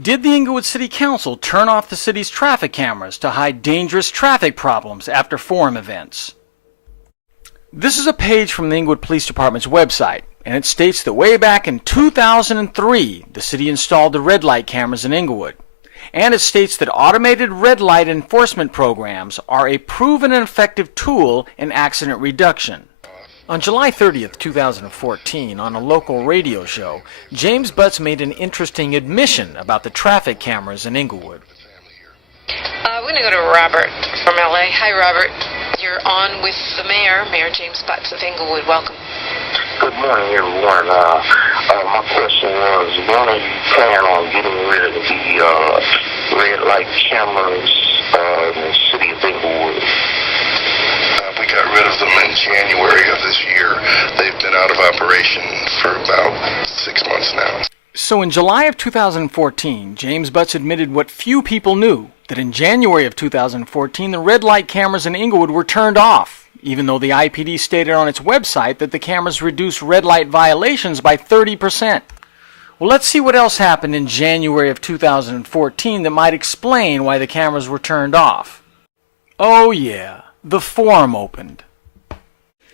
Did the Inglewood City Council turn off the city's traffic cameras to hide dangerous traffic problems after forum events? This is a page from the Inglewood Police Department's website, and it states that way back in 2003, the city installed the red light cameras in Inglewood. And it states that automated red light enforcement programs are a proven and effective tool in accident reduction. On July 30th, 2014, on a local radio show, James Butts made an interesting admission about the traffic cameras in Inglewood. We're going to go to Robert from LA. Hi, Robert. You're on with the Mayor James Butts of Inglewood. Welcome. Good morning, everyone. My question was, when are you planning on getting rid of the red light cameras in the city of Inglewood? We got rid of them in January of this year. They've been out of operation for about 6 months now. So in July of 2014, James Butts admitted what few people knew, that in January of 2014, the red light cameras in Inglewood were turned off, even though the IPD stated on its website that the cameras reduced red light violations by 30%. Well, let's see what else happened in January of 2014 that might explain why the cameras were turned off. Oh yeah, the forum opened.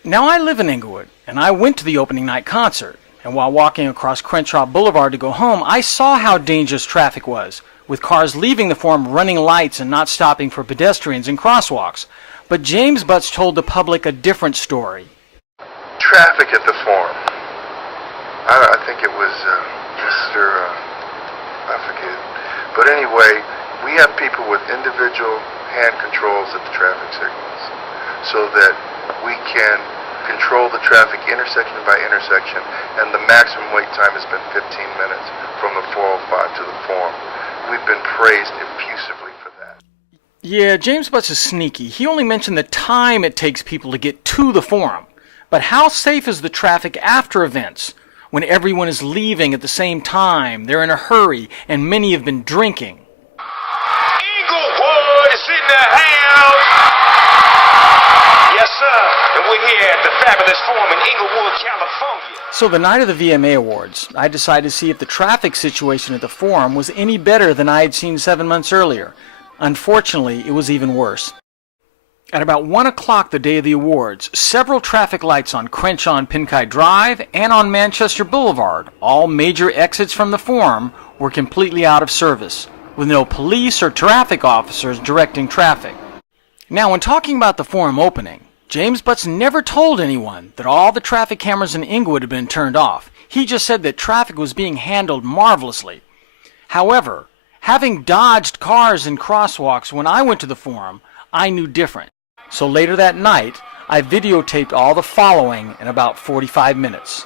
Now I live in Inglewood, and I went to the opening night concert, and while walking across Crenshaw Boulevard to go home, I saw how dangerous traffic was, with cars leaving the forum running lights and not stopping for pedestrians and crosswalks. But James Butts told the public a different story. Traffic at the forum. I think it was I forget. But anyway, we have people with individual hand controls at the traffic signals so that we can control the traffic intersection by intersection, and the maximum wait time has been 15 minutes from the 405 to the forum. We've been praised effusively for that. Yeah, James Butts is sneaky. He only mentioned the time it takes people to get to the forum. But how safe is the traffic after events, when everyone is leaving at the same time, they're in a hurry, and many have been drinking? Inglewood is in the house! Yes, sir. And we're here at the fabulous forum in Inglewood, California. So the night of the VMA Awards, I decided to see if the traffic situation at the forum was any better than I had seen 7 months earlier. Unfortunately, it was even worse. At about 1 o'clock the day of the awards, several traffic lights on Crenshaw and Pinkai Drive and on Manchester Boulevard, all major exits from the forum, were completely out of service, with no police or traffic officers directing traffic. Now, when talking about the forum opening, James Butts never told anyone that all the traffic cameras in Inglewood had been turned off. He just said that traffic was being handled marvelously. However, having dodged cars in crosswalks when I went to the forum, I knew different. So later that night, I videotaped all the following in about 45 minutes.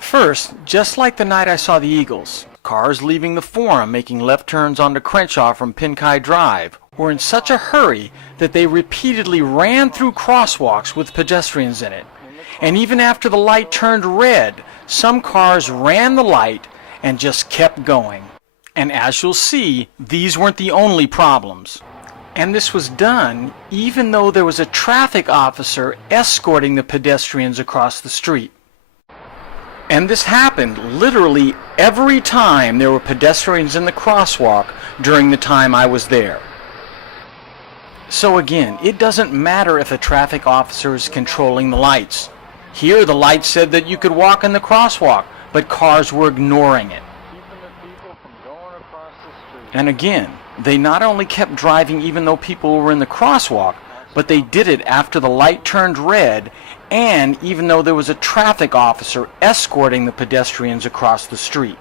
First, just like the night I saw the Eagles, cars leaving the forum making left turns onto Crenshaw from Pinkai Drive were in such a hurry that they repeatedly ran through crosswalks with pedestrians in it. And even after the light turned red, some cars ran the light and just kept going. And as you'll see, these weren't the only problems. And this was done even though there was a traffic officer escorting the pedestrians across the street. And this happened literally every time there were pedestrians in the crosswalk during the time I was there. So again, it doesn't matter if a traffic officer is controlling the lights. Here the light said that you could walk in the crosswalk, but cars were ignoring it. And again, they not only kept driving even though people were in the crosswalk, but they did it after the light turned red and even though there was a traffic officer escorting the pedestrians across the street.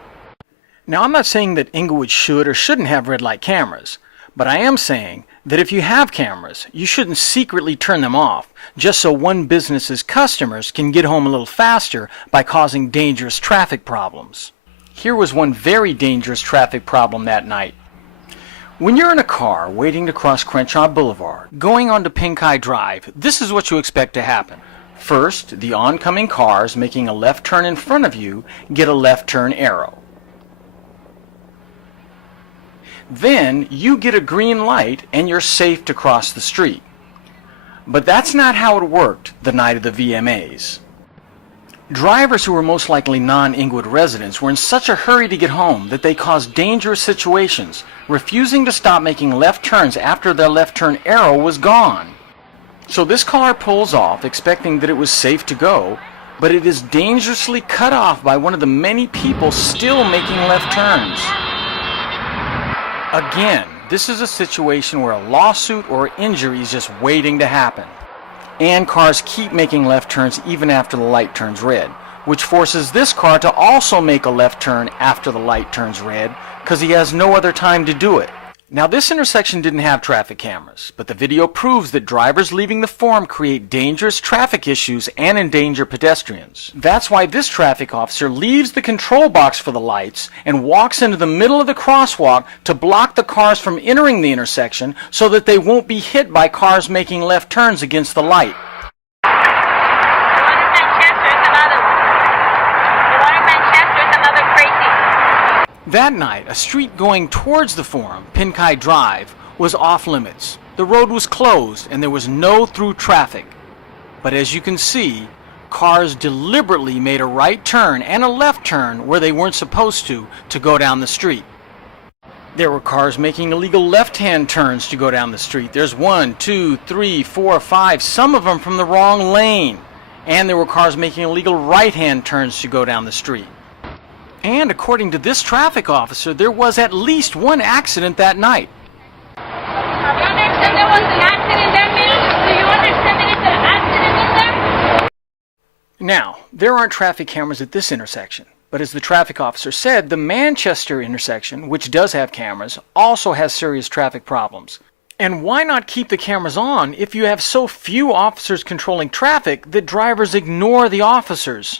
Now, I'm not saying that Inglewood should or shouldn't have red light cameras, but I am saying that if you have cameras, you shouldn't secretly turn them off just so one business's customers can get home a little faster by causing dangerous traffic problems. Here was one very dangerous traffic problem that night. When you're in a car waiting to cross Crenshaw Boulevard, going onto Pinkai Drive, this is what you expect to happen. First, the oncoming cars making a left turn in front of you get a left turn arrow. Then you get a green light and you're safe to cross the street. But that's not how it worked the night of the VMAs. Drivers who were most likely non-Inglewood residents were in such a hurry to get home that they caused dangerous situations, refusing to stop making left turns after their left turn arrow was gone. So this car pulls off, expecting that it was safe to go, but it is dangerously cut off by one of the many people still making left turns. Again, this is a situation where a lawsuit or injury is just waiting to happen. And cars keep making left turns even after the light turns red, which forces this car to also make a left turn after the light turns red because he has no other time to do it. Now this intersection didn't have traffic cameras, but the video proves that drivers leaving the forum create dangerous traffic issues and endanger pedestrians. That's why this traffic officer leaves the control box for the lights and walks into the middle of the crosswalk to block the cars from entering the intersection so that they won't be hit by cars making left turns against the light. That night, a street going towards the forum, Pinkai Drive, was off limits. The road was closed and there was no through traffic. But as you can see, cars deliberately made a right turn and a left turn where they weren't supposed to go down the street. There were cars making illegal left-hand turns to go down the street. There's 1, 2, 3, 4, 5, some of them from the wrong lane. And there were cars making illegal right-hand turns to go down the street. And according to this traffic officer, there was at least one accident that night. You understand there was an accident there, ma'am? Do you understand that it's an accident in there? Now, there aren't traffic cameras at this intersection, but as the traffic officer said, the Manchester intersection, which does have cameras, also has serious traffic problems. And why not keep the cameras on if you have so few officers controlling traffic that drivers ignore the officers?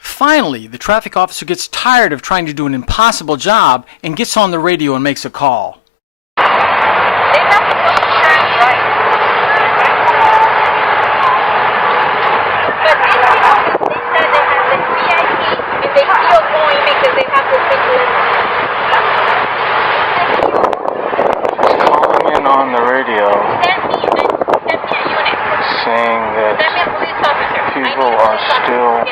Finally, the traffic officer gets tired of trying to do an impossible job and gets on the radio and makes a call. They're not supposed to turn right. But they said they have the VIP and they still going because they have to take He's calling in on the radio Send me a unit. saying that Send me a police officer. people are still...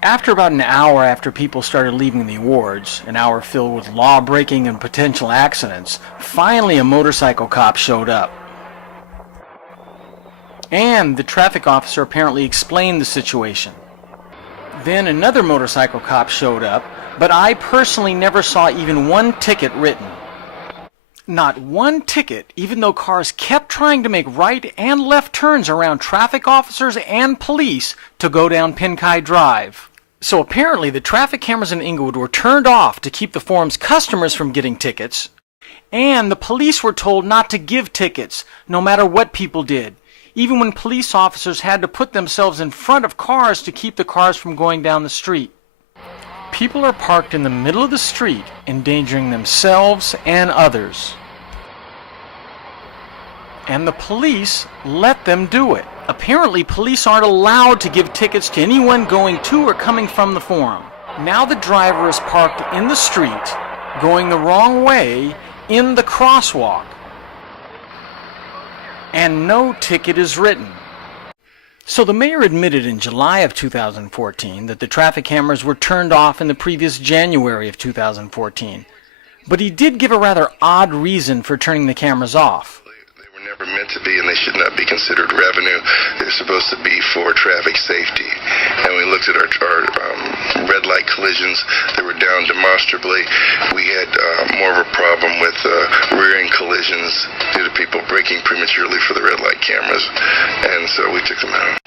After about an hour after people started leaving the awards, an hour filled with law-breaking and potential accidents, finally a motorcycle cop showed up. And the traffic officer apparently explained the situation. Then another motorcycle cop showed up, but I personally never saw even one ticket written. Not one ticket, even though cars kept trying to make right and left turns around traffic officers and police to go down Pinkai Drive. So apparently the traffic cameras in Inglewood were turned off to keep the forum's customers from getting tickets, and the police were told not to give tickets, no matter what people did, even when police officers had to put themselves in front of cars to keep the cars from going down the street. People are parked in the middle of the street, endangering themselves and others. And the police let them do it. Apparently, police aren't allowed to give tickets to anyone going to or coming from the forum. Now the driver is parked in the street, going the wrong way, in the crosswalk. And no ticket is written. So the mayor admitted in July of 2014 that the traffic cameras were turned off in the previous January of 2014. But he did give a rather odd reason for turning the cameras off. They were never meant to be, and they should not be considered revenue. They're supposed to be for traffic safety. And we looked at our red light collisions. They were down demonstrably. We had more of a problem with rear-end collisions due to people braking prematurely for the red light cameras. And so we took them out.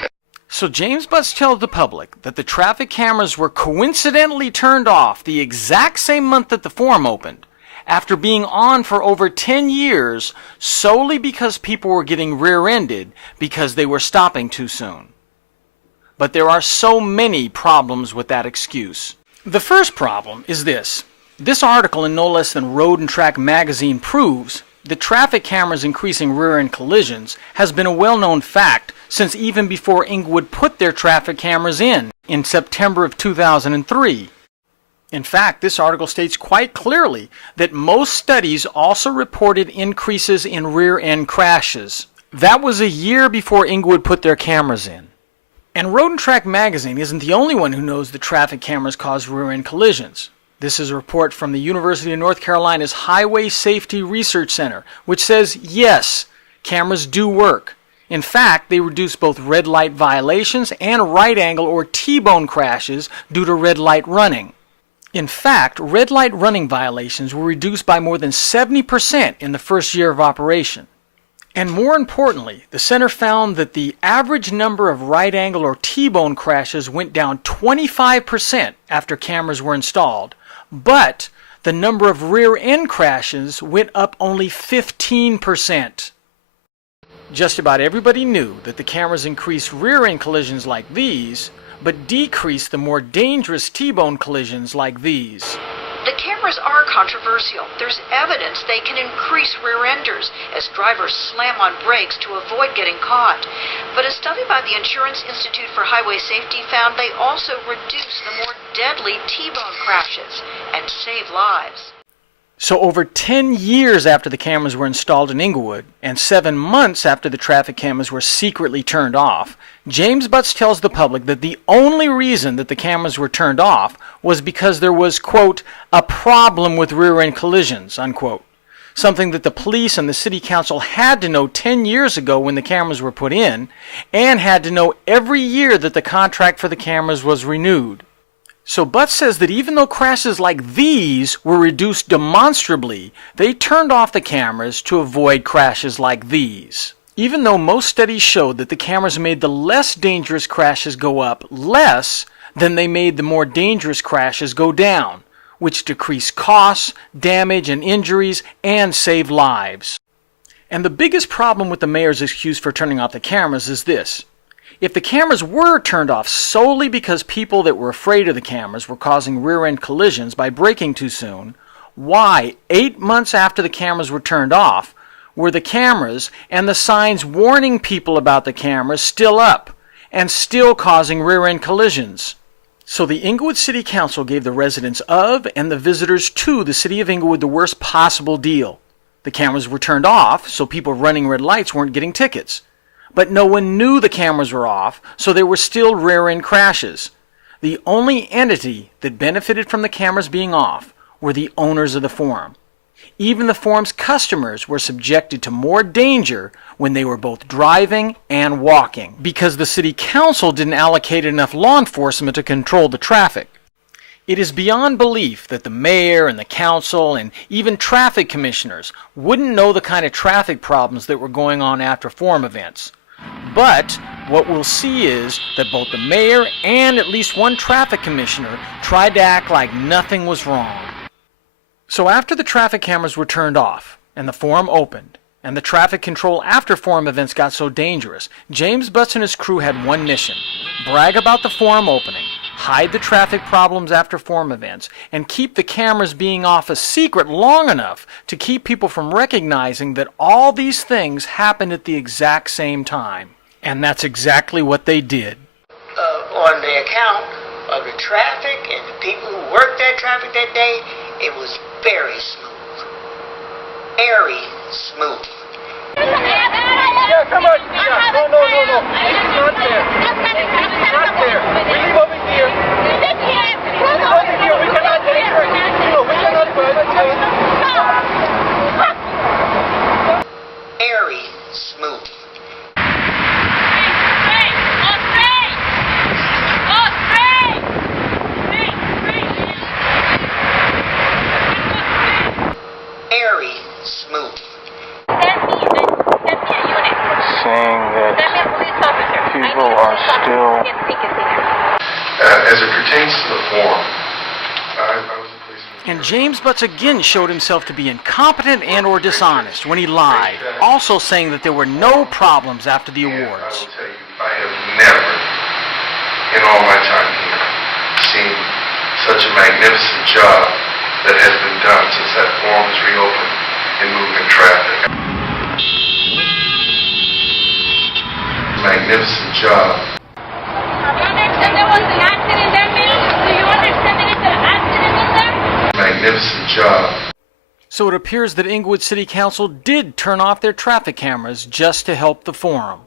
So James Butts tells the public that the traffic cameras were coincidentally turned off the exact same month that the forum opened, after being on for over 10 years solely because people were getting rear-ended because they were stopping too soon. But there are so many problems with that excuse. The first problem is this. This article in no less than Road and Track magazine proves that traffic cameras increasing rear-end collisions has been a well-known fact since even before Inglewood put their traffic cameras in September of 2003. In fact, this article states quite clearly that most studies also reported increases in rear-end crashes. That was a year before Inglewood put their cameras in. And Road and Track magazine isn't the only one who knows that traffic cameras cause rear-end collisions. This is a report from the University of North Carolina's Highway Safety Research Center, which says, yes, cameras do work. In fact, they reduce both red light violations and right angle or T-bone crashes due to red light running. In fact, red light running violations were reduced by more than 70% in the first year of operation. And more importantly, the center found that the average number of right angle or T-bone crashes went down 25% after cameras were installed, but the number of rear-end crashes went up only 15%. Just about everybody knew that the cameras increased rear-end collisions like these, but decreased the more dangerous T-bone collisions like these. The cameras are controversial. There's evidence they can increase rear-enders as drivers slam on brakes to avoid getting caught. But a study by the Insurance Institute for Highway Safety found they also reduce the more deadly T-bone crashes and save lives. So over 10 years after the cameras were installed in Inglewood, and 7 months after the traffic cameras were secretly turned off, James Butts tells the public that the only reason that the cameras were turned off was because there was, quote, a problem with rear-end collisions, unquote. Something that the police and the city council had to know 10 years ago when the cameras were put in, and had to know every year that the contract for the cameras was renewed. So Butts says that even though crashes like these were reduced demonstrably, they turned off the cameras to avoid crashes like these. Even though most studies showed that the cameras made the less dangerous crashes go up less than they made the more dangerous crashes go down, which decreased costs, damage, and injuries, and saved lives. And the biggest problem with the mayor's excuse for turning off the cameras is this. If the cameras were turned off solely because people that were afraid of the cameras were causing rear-end collisions by braking too soon, why, 8 months after the cameras were turned off, were the cameras and the signs warning people about the cameras still up and still causing rear-end collisions? So the Inglewood City Council gave the residents of and the visitors to the city of Inglewood the worst possible deal. The cameras were turned off, so people running red lights weren't getting tickets. But no one knew the cameras were off, so there were still rear-end crashes. The only entity that benefited from the cameras being off were the owners of the forum. Even the forum's customers were subjected to more danger when they were both driving and walking, because the city council didn't allocate enough law enforcement to control the traffic. It is beyond belief that the mayor and the council and even traffic commissioners wouldn't know the kind of traffic problems that were going on after forum events. But what we'll see is that both the mayor and at least one traffic commissioner tried to act like nothing was wrong. So after the traffic cameras were turned off and the forum opened and the traffic control after forum events got so dangerous, James Butts and his crew had one mission: brag about the forum opening, hide the traffic problems after forum events, and keep the cameras being off a secret long enough to keep people from recognizing that all these things happened at the exact same time. And that's exactly what they did. On the account of the traffic and the people who worked that traffic that day, it was very smooth. Very smooth. Yeah, come on. Yeah. No. It's not there. It's not there. We live over here. We live over here. We cannot take her. No, we cannot take her. Very smooth. Very smooth. Saying that people are still... As it pertains to the forum, I was a policeman. And James Butts again showed himself to be incompetent and or dishonest when he lied, also saying that there were no problems after the awards. I will tell you, I have never, in all my time here, seen such a magnificent job that has been done since that forum was reopened in moving traffic. Magnificent job. You understand there was an accident there, ma'am? Do you understand that it's an accident in magnificent job. So it appears that Inglewood City Council did turn off their traffic cameras just to help the forum.